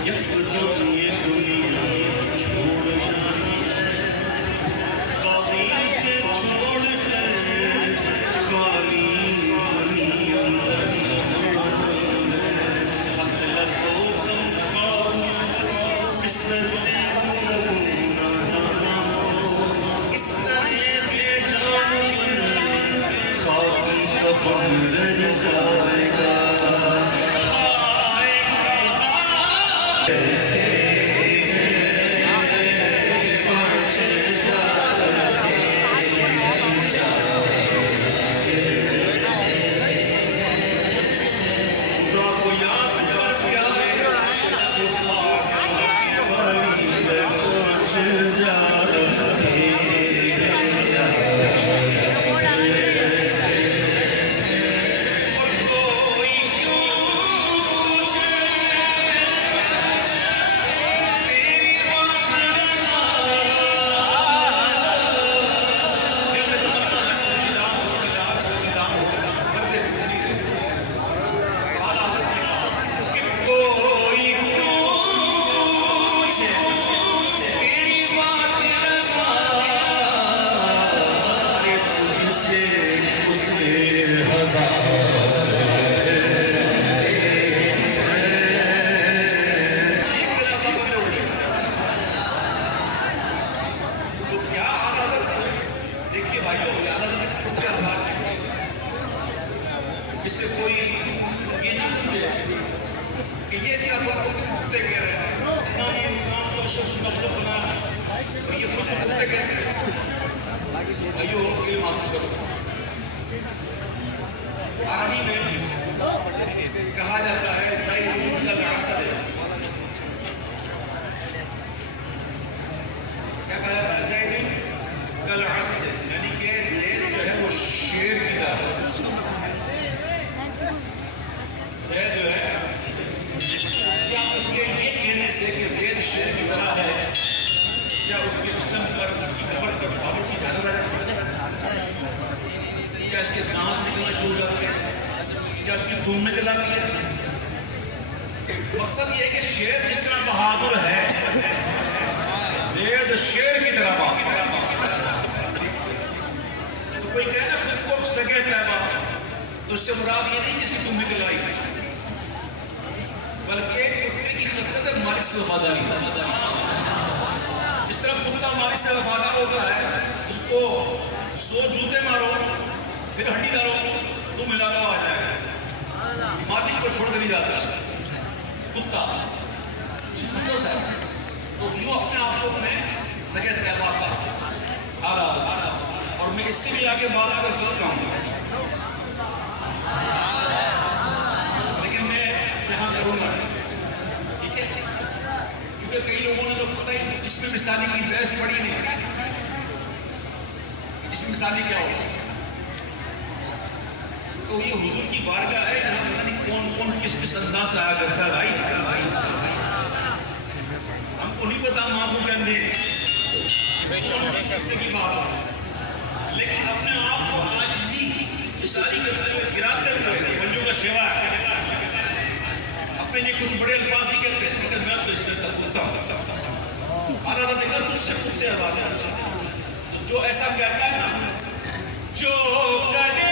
यकदम ये दुनिया छोड़ जाना है, बागीचे छोड़ कर काली बनी अंदर समाना है। अतलसो गम खाओ बिस्तर से सोना जाना हो, इस तरह बेजान बन खाकी कफन रह जाएगा। इससे कोई ये ना समझे कि ये क्या कुत्ते कह रहे हैं, ना ये इस्लाम को मतलब बना और ये खुद कुत्ते कहते हैं। भाइयों इल्म हासिल करो। अरबी में कहा जाता है ज़ैद कल असद, क्या कहा जाता है? ज़ैद कल असद, यानी कि ज़ैद जो है वो शेर की तरह है। जो है क्या उसके ये कहने से कि ज़ैद शेर की तरह है, क्या उसके जिस्म पर उसकी कमर पर बाबू की झालर है, क्या इसके दांत निकलना शुरू हो जाते हैं, क्या उसकी धूम निकल आती है? मकसद ये है कि शेर जिस तरह बहादुर है, ज़ैद शेर की तरह बहादुर। तो कोई कहे ना खुद को सगे तैबा, तो उससे मुराद ये नहीं जिसकी धूम निकल आई, बल्कि कुत्ते की खिदमत मालिक से वफादारी। इस तरह कुत्ता मालिक से वफादार होता है, उसको 100 जूते मारो फिर हड्डी डालो तो मिला दो आ जाएगा, मालिक को छोड़ कर नहीं जाता कुत्ता। तो यूँ अपने आप को अपने सगे तैबा का और मैं इससे भी आगे बात कर सकता हूँ, लेकिन मैं यहाँ करूँगा, ठीक है? क्योंकि कई लोगों ने तो पता ही जिसमें मिसाली की बहस पड़ी नहीं, जिसमें मिसाली क्या होगा। तो ये हुजूर की बारगाह है, यहाँ पता नहीं कौन कौन किस किस अंदाज से आया करता है। भाई हमको नहीं पता माँ को कहते कौन सी की बात है, लेकिन अपने आप को आजिज़ी सारी करते हुए गिराते हुए बंजों का सेवा है। अपने लिए कुछ बड़े अल्फाज ही कहते हैं, लेकिन मैं तो इसमें करता हूँ। आला देखा तुझसे मुझसे आवाज है, तो जो ऐसा कहता है ना, जो करे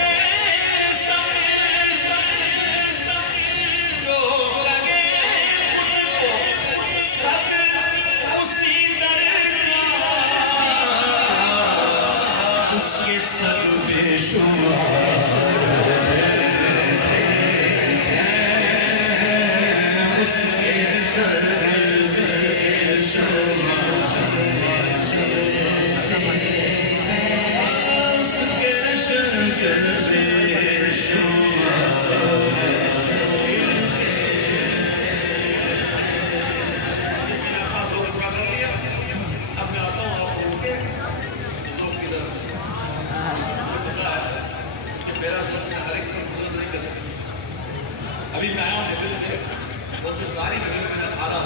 अभी मैं आया हूँ से और फिर सारी आधा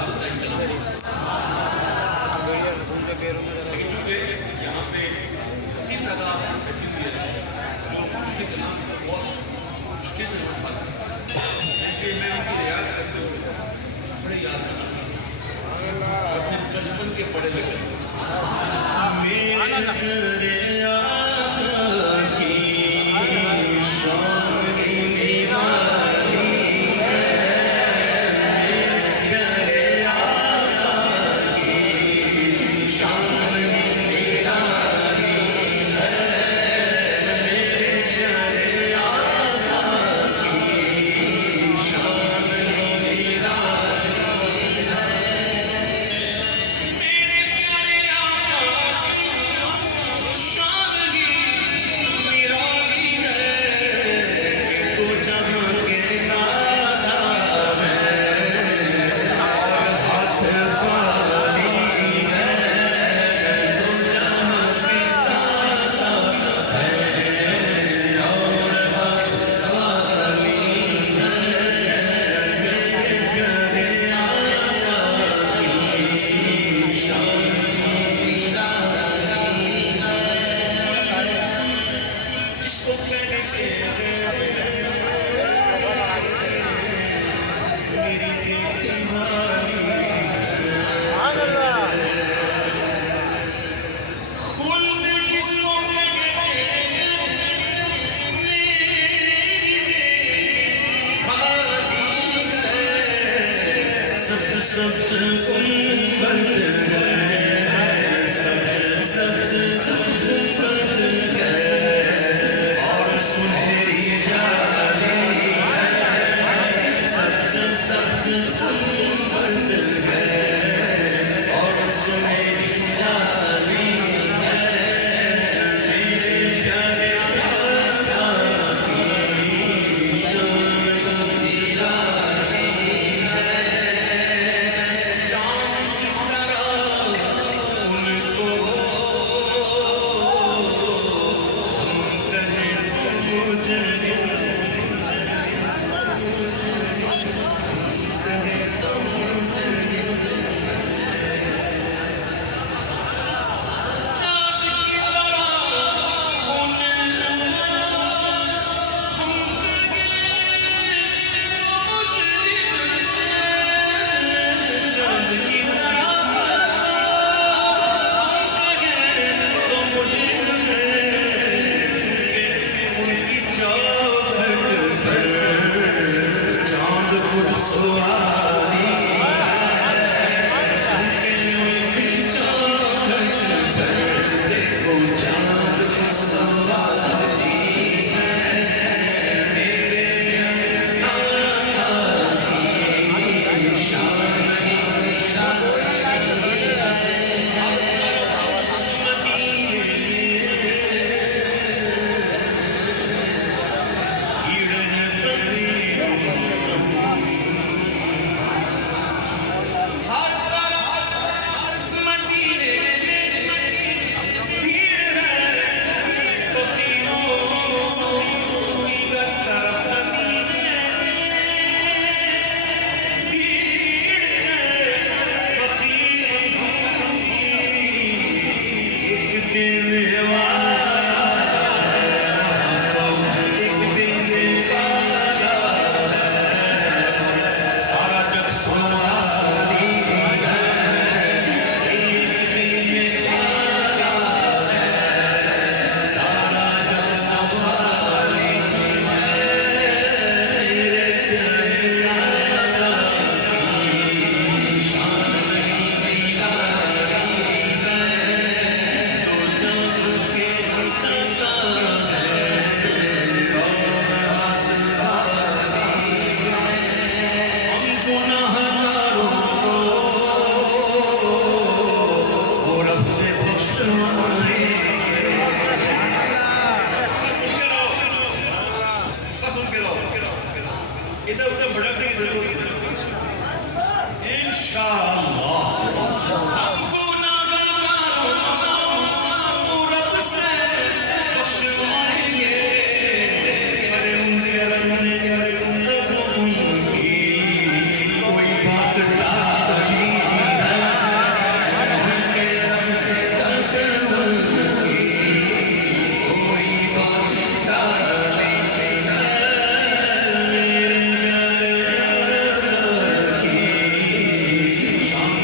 लेकिन चूंकि यहाँ पे किसी तादाद बैठी हुई है जो मुश्किल से नाम बहुत मुश्किल से नाम पाते हैं, इसलिए मैं उनकी रियायत करते हुए बड़ी आसान अपने बचपन के पढ़े लिखे मेरे आका की शान निराली है, मेरे आका की शान निराली है, मेरे आका की शान निराली है, मेरे प्यारे आका की शान निराली है, तो जहां के नादा है और हाथ वाली है, तो जहां के नादा है और हाथ वाली है, मेरे प्यारे आका की शान जिसको कहने से मेरी दीवानी खुल्द जिसको कहने से मेरी दीवानी है, सब्ज सब्ज गुंबद है, सब्ज सब्ज गुंबद है और सुनहरी जाली है, सब्ज सब्ज गुंबद है और सुनहरी जाली है, मेरे प्यारे आका की शान निराली है, चाँद की तरह उनको कहे तो मुझे कहे तो मुझे चाँद की तरह चाँद की तरह तो मुझे उनकी चौखट पर चाँद खुद सुहानी उनकी चौखट पर देखो चाँद खुद सुहानी मेरे आका की शान हर तरफ मदीने में भीड़ है, फकीरों की हर तरफ मदीने में भीड़ है, फकीरों की एक देने वाला एक देने वाला सारा जग सुनवाली है, एक देने वाला सारा जग संभाली है, मेरे प्यारे आका की शान निराली है, तो जग के ठिकाना है और हाथ वाली है, हम गुनाहगारों को रब से बख्शवाए, सुन के लो इधर उधर भटकने की जरूरत नहीं, इंशाअल्लाह हम गुनाहगारों को रब से बख्शवाएंगे, अरे उनके रब ने कब उनकी कोई बात टाली है, उनके रब ने कब उनकी कोई बात टाली है, मेरे प्यारे आका की शान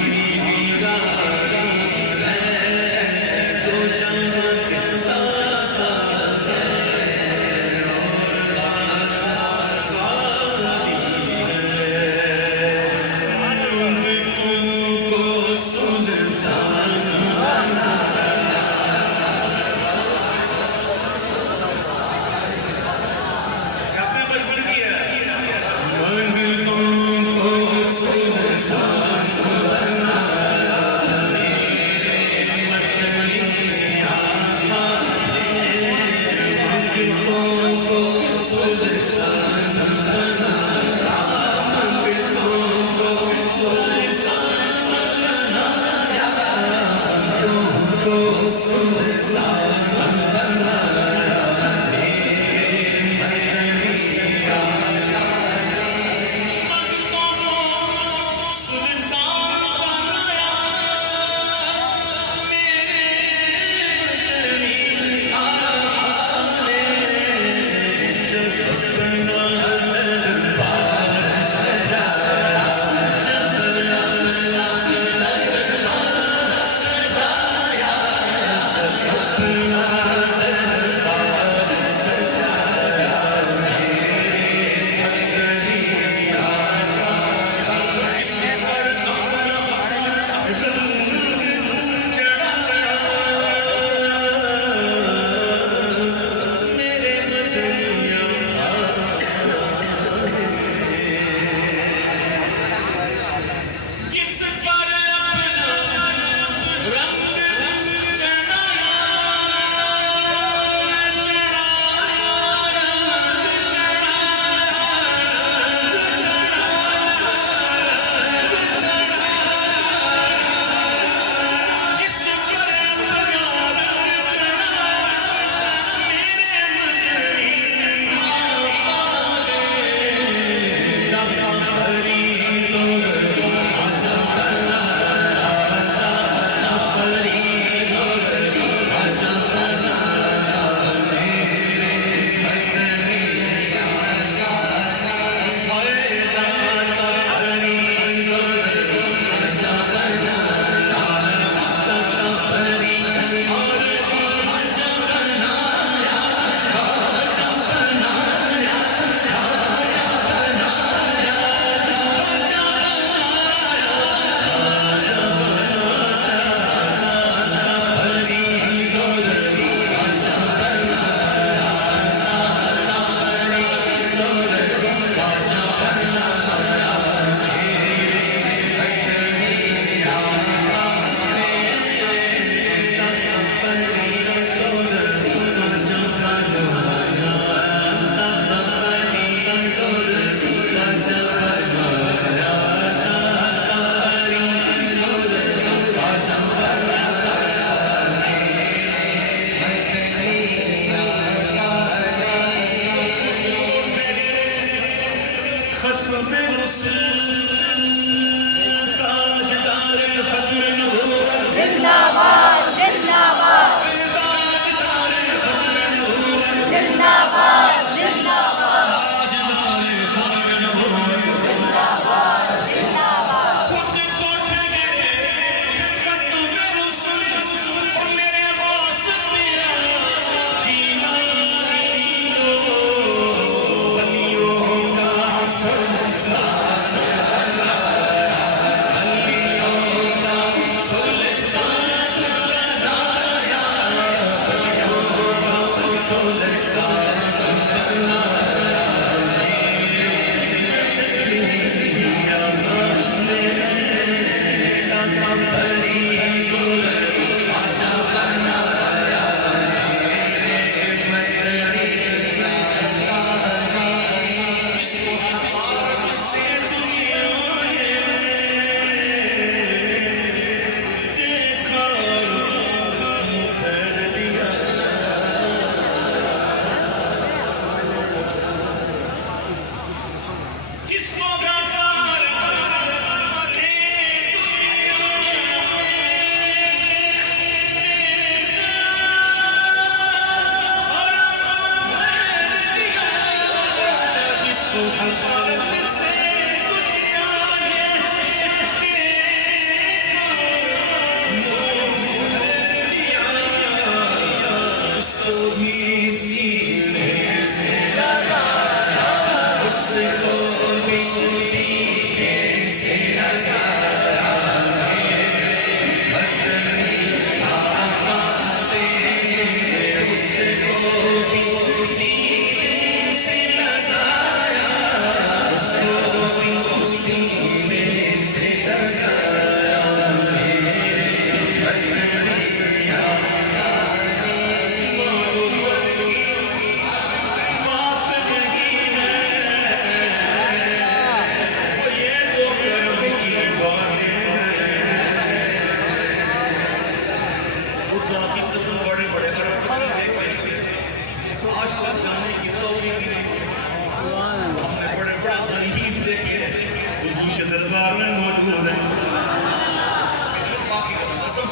अरे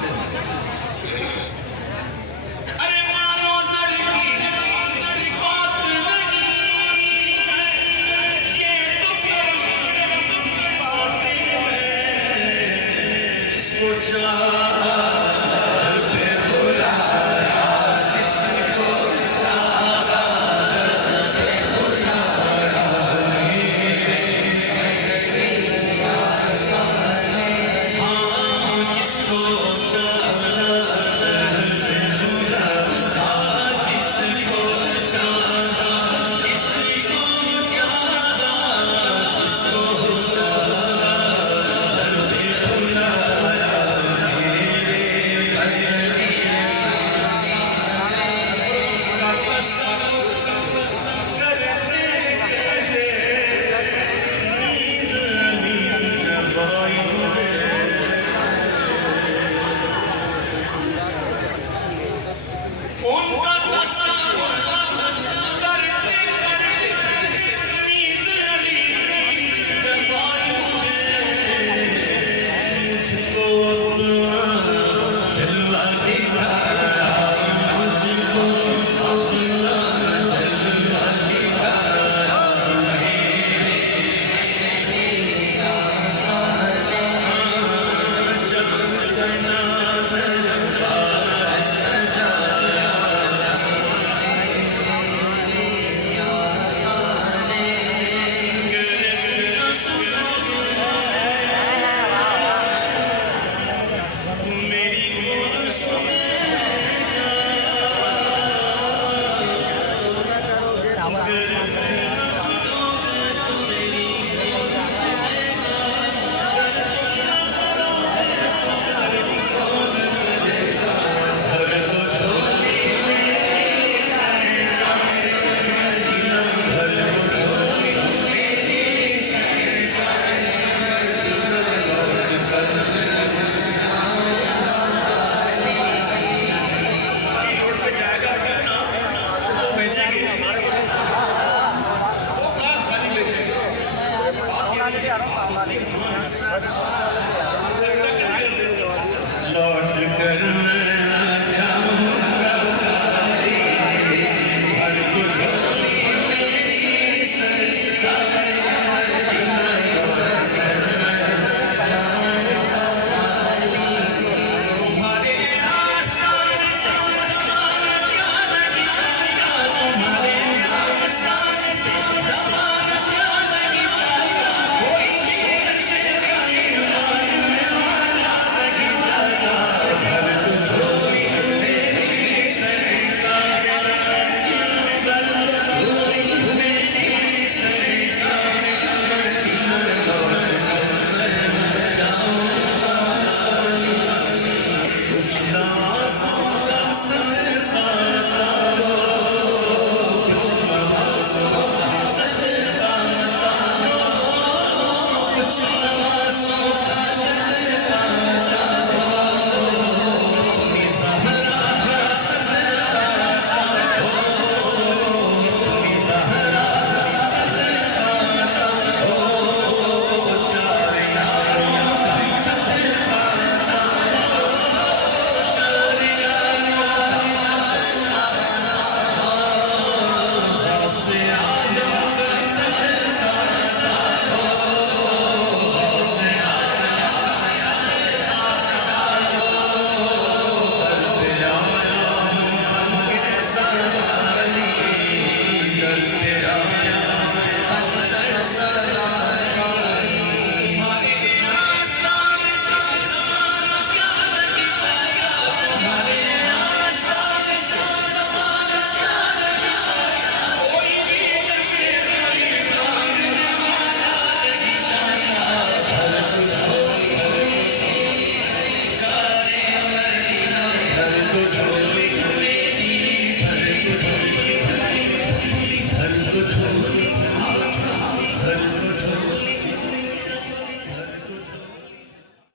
मानो सर की बात नहीं, ये तो बात है, इसको चार पे बुलाया, जिसको चार पे बुलाया, हाँ जिसको लौट कर मैं जाऊंगा हर कुछ मेरी संसार तुम्हारे आसपास तुम्हारे आसपास ज़माना क्या नहीं पाएगा, कोई भी ऐसे करने वाला नहीं जाएगा, घर को छोड़ी मेरी संसार, घर को छोड़ी मेरी संसार, कुछ नवा सोचा संसार, कुछ नवा सोचा संसार, कुछ नवा सोचा घर को